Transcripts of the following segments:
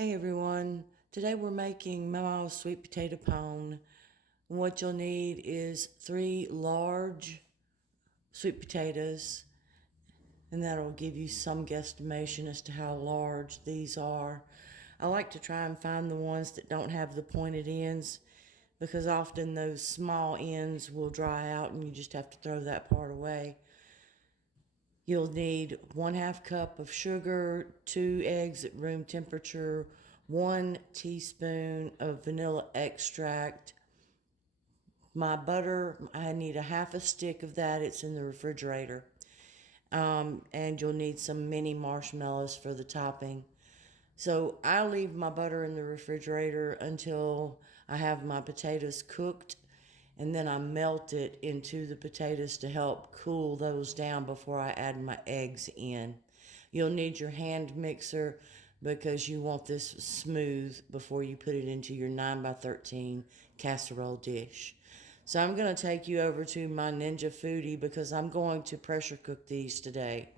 Hey everyone, today we're making Mamaw sweet potato pone. What you'll need is 3 large sweet potatoes, and that'll give you some guesstimation as to how large these are. I like to try and find the ones that don't have the pointed ends because often those small ends will dry out and you just have to throw that part away. You'll need 1/2 cup of sugar, 2 eggs at room temperature, 1 teaspoon of vanilla extract. My butter, I need a 1/2 stick of that. It's in the refrigerator. And you'll need some mini marshmallows for the topping. So I leave my butter in the refrigerator until I have my potatoes cooked, and then I melt it into the potatoes to help cool those down before I add my eggs in. You'll need your hand mixer because you want this smooth before you put it into your 9x13 casserole dish. So I'm going to take you over to my Ninja Foodie because I'm going to pressure cook these today.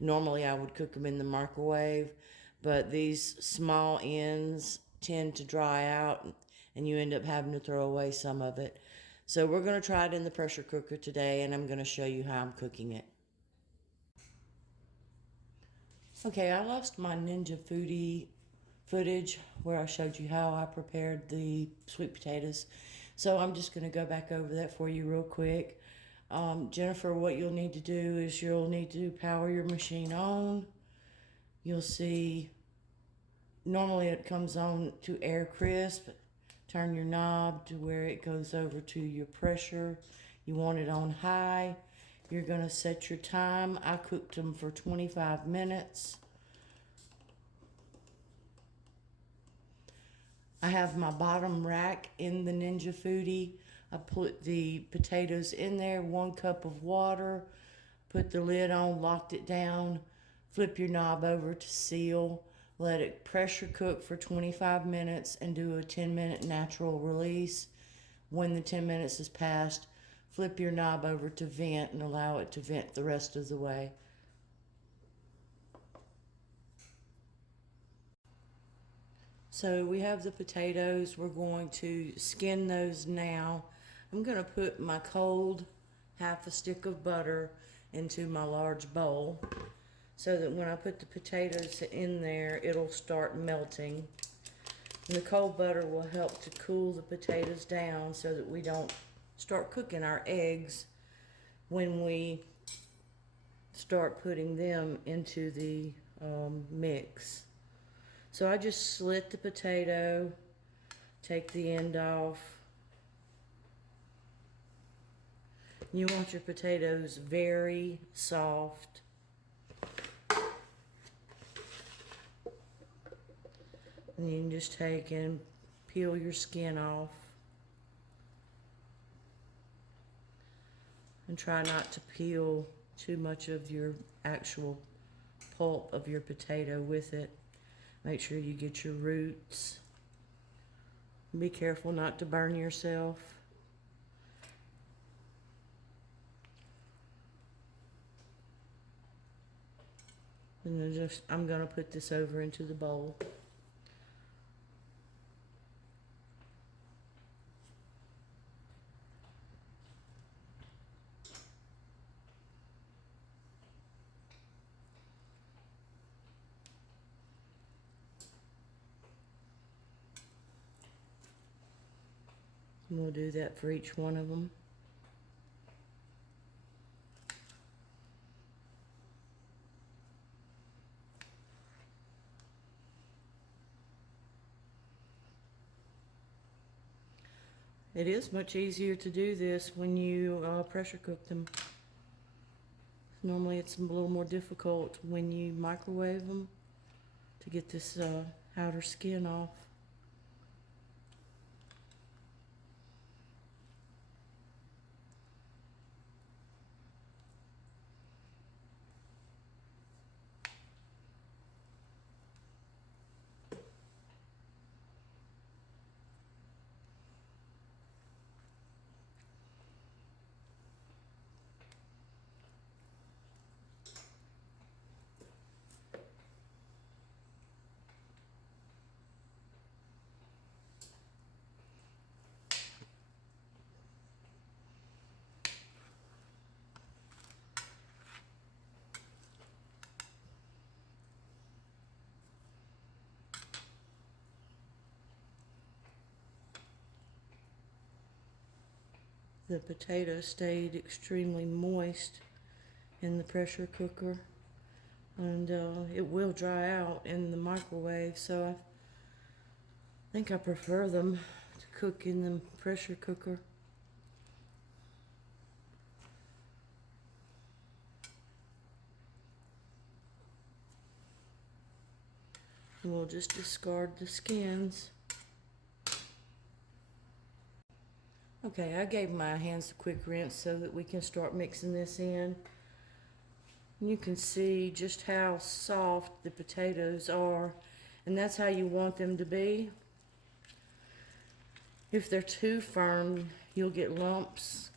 Normally I would cook them in the microwave, but these small ends tend to dry out and you end up having to throw away some of it. So we're going to try it in the pressure cooker today, and I'm going to show you how I'm cooking it. Okay, I lost my Ninja Foodie footage where I showed you how I prepared the sweet potatoes. So I'm just going to go back over that for you real quick. Jennifer, what you'll need to do is you'll need to power your machine on. You'll see normally it comes on to air crisp. Turn your knob to where it goes over to your pressure. You want it on high. You're going to set your time. I cooked them for 25 minutes. I have my bottom rack in the Ninja Foodie. I put the potatoes in there, 1 cup of water, put the lid on, locked it down, flip your knob over to seal, let it pressure cook for 25 minutes and do a 10-minute natural release. When the 10 minutes has passed, flip your knob over to vent and allow it to vent the rest of the way. So we have the potatoes. We're going to skin those now. I'm going to put my cold 1/2 stick of butter into my large bowl so that when I put the potatoes in there, it'll start melting. And the cold butter will help to cool the potatoes down so that we don't start cooking our eggs when we start putting them into the mix. So I just slit the potato, take the end off. You want your potatoes very soft. And you can just take and peel your skin off. And try not to peel too much of your actual pulp of your potato with it. Make sure you get your roots. Be careful not to burn yourself. And then I'm going to put this over into the bowl. And we'll do that for each one of them. It is much easier to do this when you pressure cook them. Normally it's a little more difficult when you microwave them to get this outer skin off. The potato stayed extremely moist in the pressure cooker, and it will dry out in the microwave, so I think I prefer them to cook in the pressure cooker. And we'll just discard the skins. Okay, I gave my hands a quick rinse so that we can start mixing this in. You can see just how soft the potatoes are, and that's how you want them to be. If they're too firm, you'll get lumps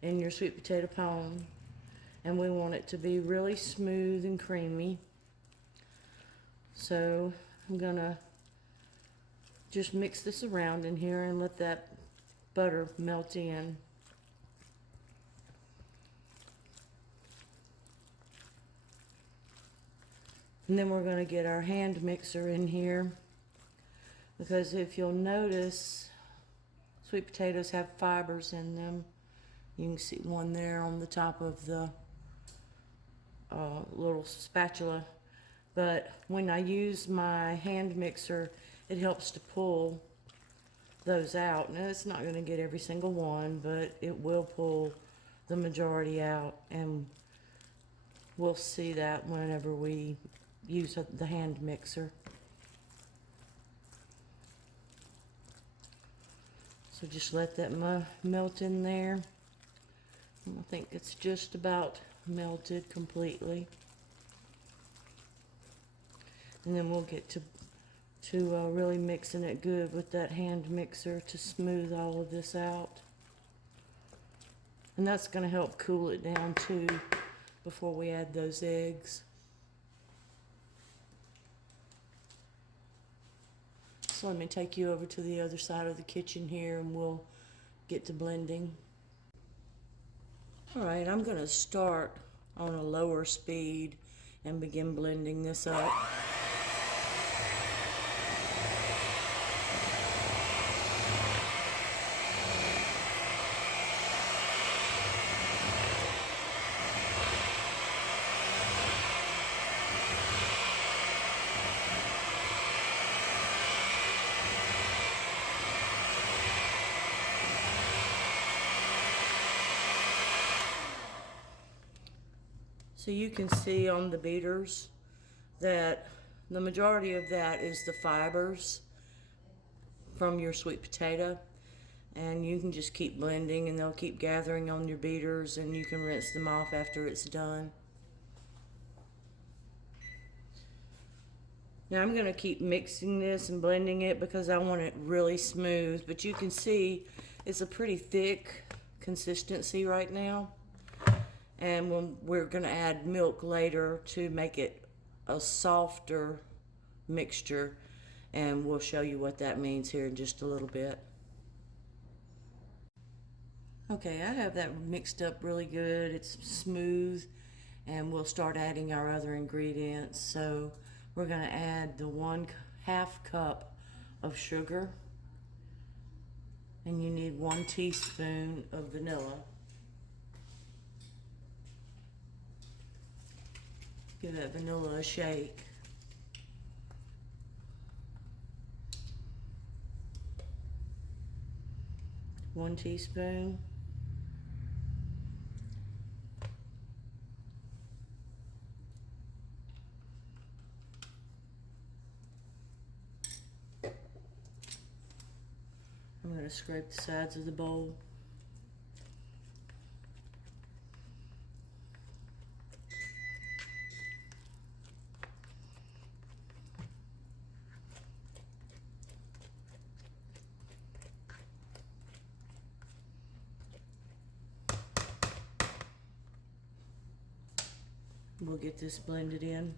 in your sweet potato pone, and we want it to be really smooth and creamy. So I'm gonna just mix this around in here and let that butter melt in. And then we're going to get our hand mixer in here, because if you'll notice, sweet potatoes have fibers in them. You can see one there on the top of the little spatula. But when I use my hand mixer, it helps to pull those out. Now, it's not going to get every single one, but it will pull the majority out, and we'll see that whenever we use the hand mixer. So just let that melt in there. I think it's just about melted completely. And then we'll get to really mixing it good with that hand mixer to smooth all of this out. And that's going to help cool it down too before we add those eggs. So let me take you over to the other side of the kitchen here, and we'll get to blending. All right, I'm going to start on a lower speed and begin blending this up. So you can see on the beaters that the majority of that is the fibers from your sweet potato, and you can just keep blending and they'll keep gathering on your beaters, and you can rinse them off after it's done. Now I'm going to keep mixing this and blending it because I want it really smooth, but you can see it's a pretty thick consistency right now. And we're going to add milk later to make it a softer mixture, and we'll show you what that means here in just a little bit. Okay, I have that mixed up really good. It's smooth, and we'll start adding our other ingredients. So we're going to add the 1/2 cup of sugar, and you need 1 teaspoon of vanilla. Give that vanilla a shake. One teaspoon. I'm going to scrape the sides of the bowl. We'll get this blended in.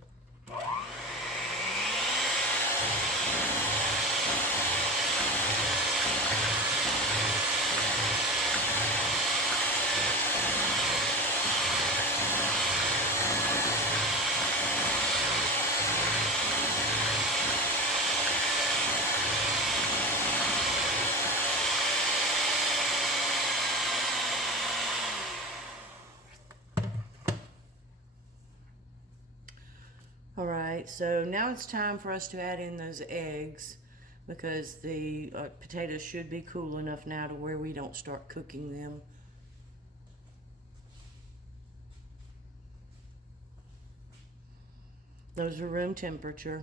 so now it's time for us to add in those eggs, because the potatoes should be cool enough now to where we don't start cooking them. Those are room temperature.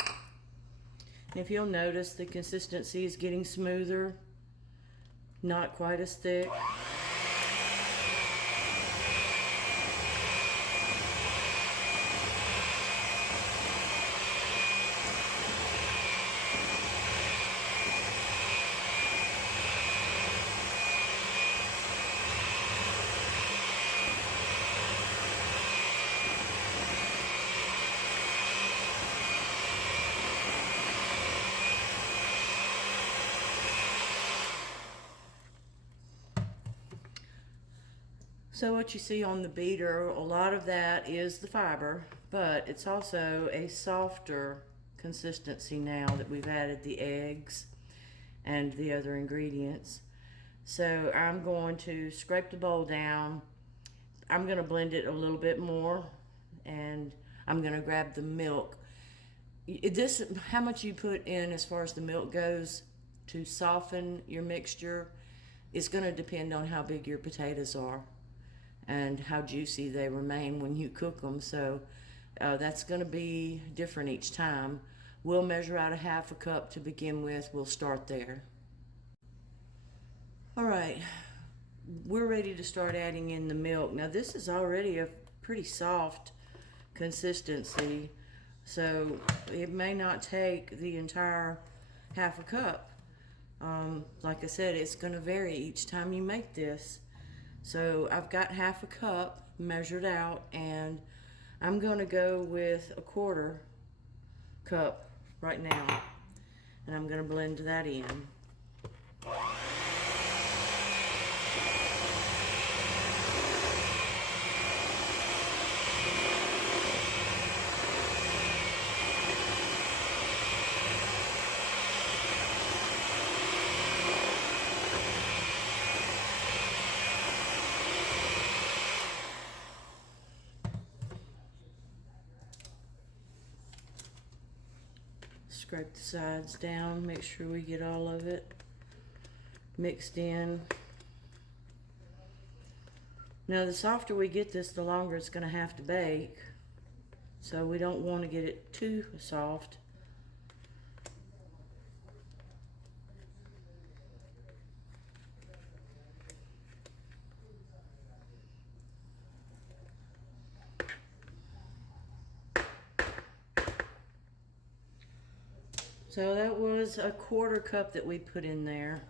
And if you'll notice, the consistency is getting smoother, not quite as thick. So what you see on the beater, a lot of that is the fiber, but it's also a softer consistency now that we've added the eggs and the other ingredients. So I'm going to scrape the bowl down. I'm going to blend it a little bit more, and I'm going to grab the milk. How much you put in as far as the milk goes to soften your mixture is going to depend on how big your potatoes are and how juicy they remain when you cook them. So that's going to be different each time. We'll measure out a half a cup to begin with. We'll start there. All right, we're ready to start adding in the milk. Now this is already a pretty soft consistency, so it may not take the entire half a cup. Like I said, it's going to vary each time you make this. So I've got half a cup measured out, and I'm going to go with a quarter cup right now, and I'm going to blend that in. Scrape the sides down, make sure we get all of it mixed in. Now the softer we get this, the longer it's going to have to bake, so we don't want to get it too soft. So that was a quarter cup that we put in there,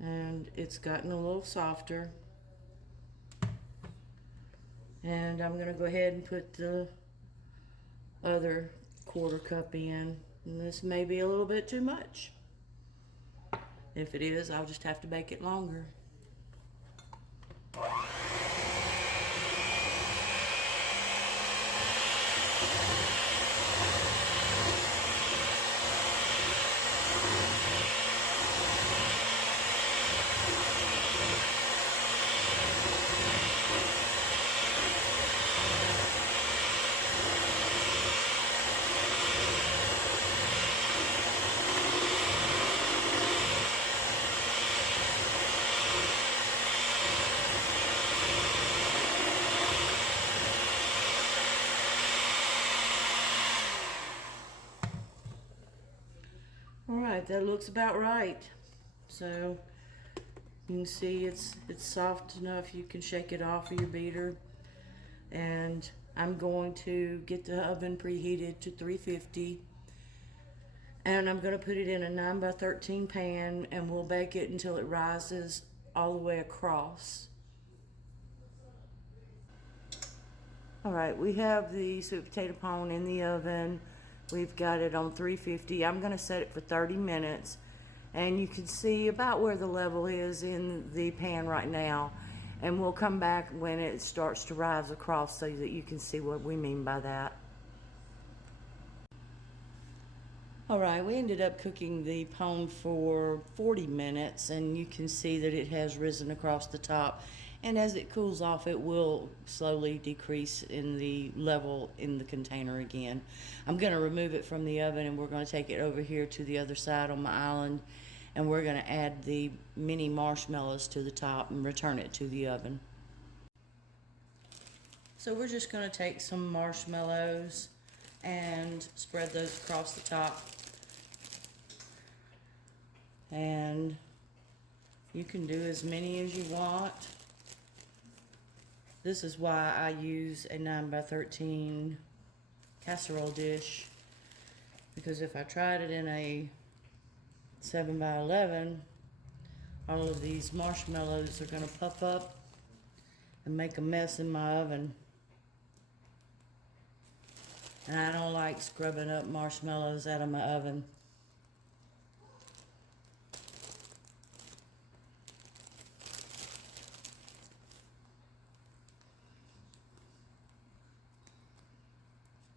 and it's gotten a little softer. And I'm going to go ahead and put the other quarter cup in, and this may be a little bit too much. If it is, I'll just have to bake it longer. Alright, that looks about right. So you can see it's soft enough you can shake it off of your beater. And I'm going to get the oven preheated to 350. And I'm going to put it in a 9x13 pan, and we'll bake it until it rises all the way across. Alright, we have the sweet potato pone in the oven. We've got it on 350. I'm going to set it for 30 minutes. And you can see about where the level is in the pan right now. And we'll come back when it starts to rise across so that you can see what we mean by that. Alright, we ended up cooking the pone for 40 minutes, and you can see that it has risen across the top. And as it cools off, it will slowly decrease in the level in the container again. I'm going to remove it from the oven, and we're going to take it over here to the other side on my island, and we're going to add the mini marshmallows to the top and return it to the oven. So we're just going to take some marshmallows and spread those across the top. And you can do as many as you want. This is why I use a 9x13 casserole dish, because if I tried it in a 7x11, all of these marshmallows are going to puff up and make a mess in my oven. And I don't like scrubbing up marshmallows out of my oven.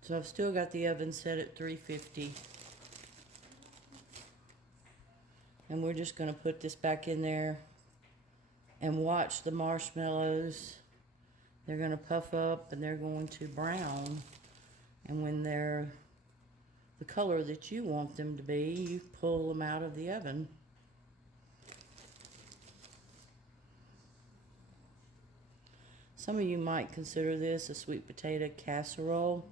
So I've still got the oven set at 350. And we're just going to put this back in there and watch the marshmallows. They're going to puff up and they're going to brown. And when they're the color that you want them to be, you pull them out of the oven. Some of you might consider this a sweet potato casserole,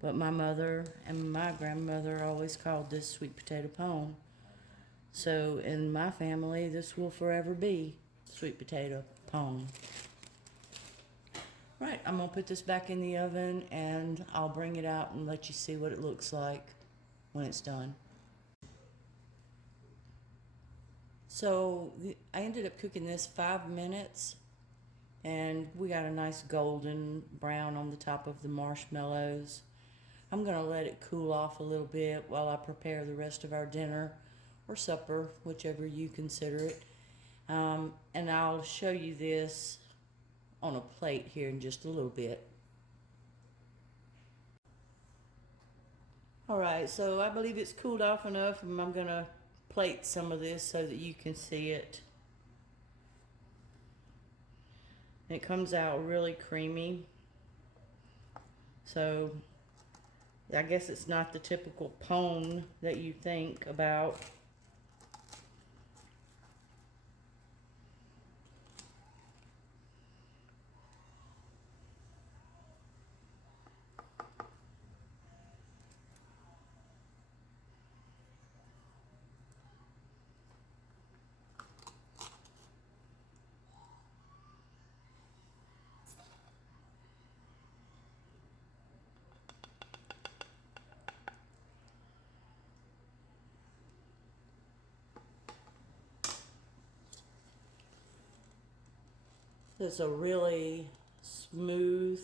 but my mother and my grandmother always called this sweet potato pone. So in my family, this will forever be sweet potato pone. Right, I'm gonna put this back in the oven and I'll bring it out and let you see what it looks like when it's done. So I ended up cooking this 5 minutes, and we got a nice golden brown on the top of the marshmallows. I'm going to let it cool off a little bit while I prepare the rest of our dinner or supper, whichever you consider it. And I'll show you this on a plate here in just a little bit. Alright, so I believe it's cooled off enough, and I'm going to plate some of this so that you can see it. It comes out really creamy. So I guess it's not the typical pone that you think about. It's a really smooth,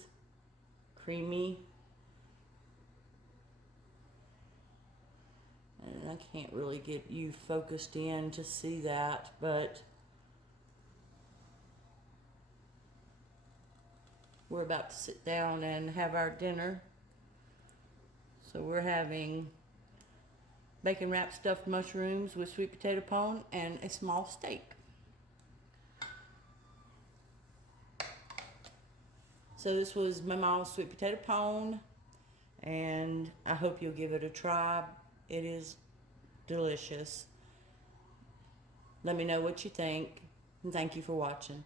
creamy, and I can't really get you focused in to see that, but we're about to sit down and have our dinner. So we're having bacon wrapped stuffed mushrooms with sweet potato pone and a small steak. So this was Mamaw's sweet potato pone, and I hope you'll give it a try. It is delicious. Let me know what you think, and thank you for watching.